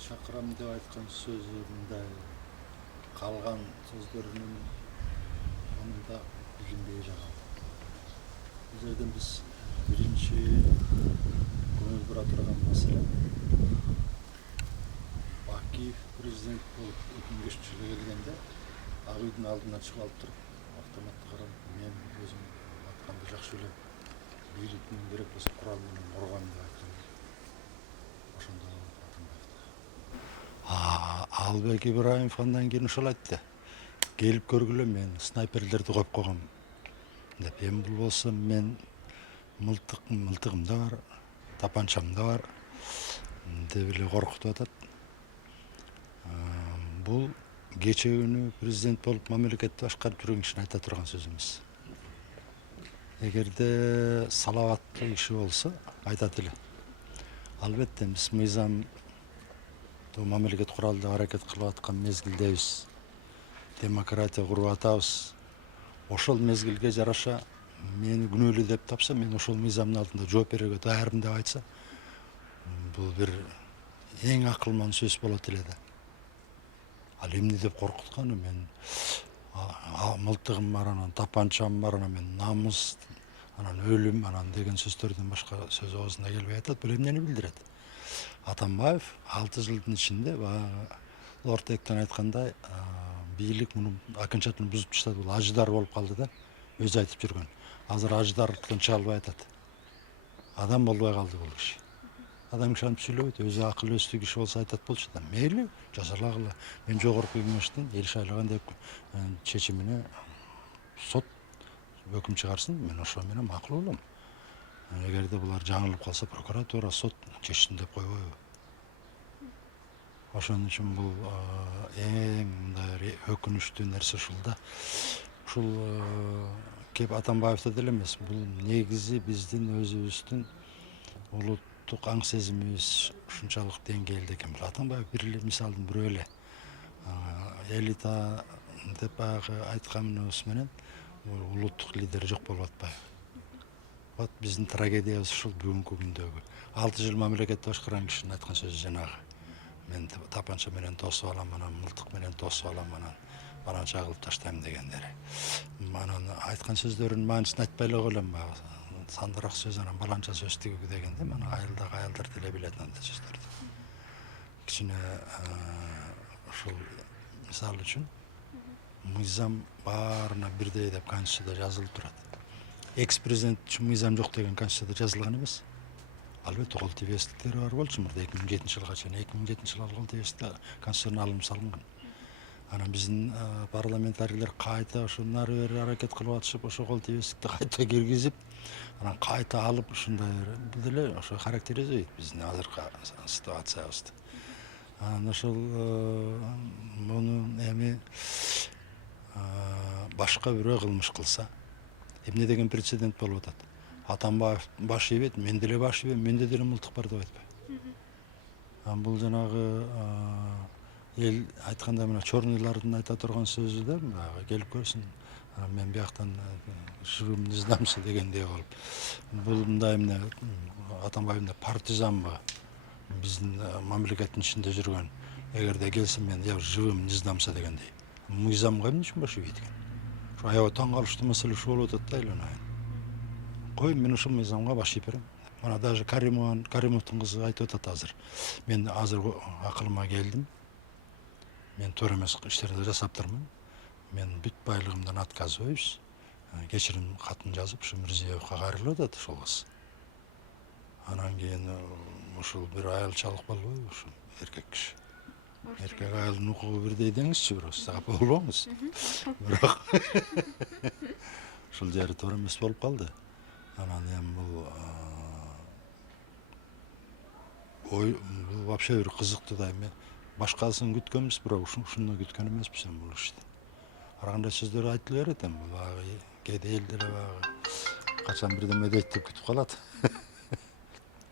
шақырам деп айтқан сөздерінде қалған сөздерінің онында білінбей жатады. Бұл жерден біз бірінші көңіл бұра тұрған мәселе Бакиев президент болып өкімгештікке келгенде Ақ үйдің алдына шығып алып тұрып, автоматты қарап, мен өзім атқанды жақсы ойлап, биліктің керек болса құралмен ұрған деп айтқан. Ошондо Албек Ибраимов андан кийин ошол айтты. Келип көргүлө, мен снайперлерди коюп койгом деп. Эми бул болсо мен мылтыгым да бар, тапанчам да бар деп эле коркутуп атат. Бул кече күнү президент болуп мамлекетти башкарып жүргөн кишинин айта турган сөзү эмес. Эгерде салаваттуу киши болсо айтат эле. Албетте биз мыйзам мамлекет куралы деп аракет кылып аткан мезгилдебиз. Демократия куруп атабыз. Ошол мезгилге жараша мени күнөөлүү деп тапса, мен ошол мыйзамдын алдында жооп берүүгө даярмын деп айтса, бул бир эң акылман сөз болот эле да. Ал эмне деп коркутканы, мен мылтыгым бар, анан тапанчам бар, анан мен намыс, анан өлүм, анан деген сөздөрдөн башка сөз оозуна келбей атат. Бул эмнени билдирет? Атамбаев 6 жылдын ичинде Лорд Эктон айткандай, бийлик муну окончательно бузуп таштады. Бул ажыдар болуп калды да. Өзү айтып жүргөн. Азыр ажыдарлыктан чыга албай атат. Адам болбой калды бул киши. Адам киши антип сүйлөбөйт. Өзү акыл өстүү киши болсо айтат болчу да. Мейли, жасалагыла. Мен жогорку кеңештин эл шайлаган деп чечимине сот өкүм чыгарсын, мен ошо менен макул болом. Эгерде булар жаңылып калса, прокуратура, сот чечсин деп койбойбу. Ошон үчүн бул эң мындай өкүнүчтүү нерсе ушул да. Ушул кеп Атамбаевде деле эмес, бул негизи биздин өзүбүздүн улуттук аң сезимибиз ушунчалык деңгээлде экен. Бул Атамбаев бир эле мисалдын бирөө эле. Элита деп баягы айтканыбыз менен улуттук лидер жок болуп атпайбы. Вот биздин трагедиябыз ушул бүгүнкү күндөгү. 6 жыл мамлекетти башкарган кишинин айткан сөзү жанагы. Мен тапанча менен тосуп алам, анан мылтык менен тосуп алам, анан баланча кылып таштайм дегендери. Анан айткан сөздөрүнүн маанисин айтпай эле коелом, сандыраак сөз, анан баланча сөз дегенде, мына айылдагы аялдар деле билет андай сөздөрдү. Кичине ушул мисал үчүн мыйзам баарына бирдей деп Конституцияда жазылып турат. Экс-президент үчүн мыйзам жок деген Конституцияда жазылган эмес. Албетте кол тийбестиктери бар болчу. Мурда 2007-жылга чейин 2007-жылы кол тийбестикте Конституциядан алым салынган. Анан биздин парламентарийлер кайта ошо нары бери аракет кылып атышып, ошо кол тийбестикти кайта киргизип, анан кайта алып ушундай бул деле ошо характеризует биздин азыркы ситуациябызды. Анан ошол муну эми башка бирөө кылмыш кылса, эмне деген прецедент болуп атат? Атамбаев баш ийбейт, мен деле баш ийбейм, менде деле мылтык бар деп айтпайбы. Бул жанагы эл айтканда мына чорныйлардын айта турган сөзү да, баягы келип көрсүн, мен бияктан живым не сдамся дегендей болуп. Бул мындай эмне Атамбаевдин партизанбы, биздин мамлекеттин ичинде жүргөн. Эгерде келсе мен я живым не сдамся дегендей. Мыйзамга эмне үчүн баш ийбейт экен? Ушу аябай таң калыштуу маселе ушул болуп атат да эле. Кой, мен ушул мыйзамга баш ийип берем. Мына даже Каримовдун кызы айтып атат азыр. Мен азыр акылыма келдим. Мен туура эмес иштерди жасап турмун. Мен бүт байлыгымдан отказываюсь. Кечирим катын жазып, ушу Мирзиёевго кайрылып атат ушул кыз. Анан кийин ушул бир аялчалык болбойбу ушул эркек киши. Эркек аялдын укугу бирдей деңизчи, бирок сага болбоңуз. Бирок ушул жери туура эмес болуп калды. Анан эми бул вообще бир кызыктуу да эме. Башкасын күткөнбүз, бирок ушуну күткөн эмеспиз бул ишти. Ар кандай сөздөр айтыла берет эми, кээде эл деле качан бирдеме дейт деп күтүп калат.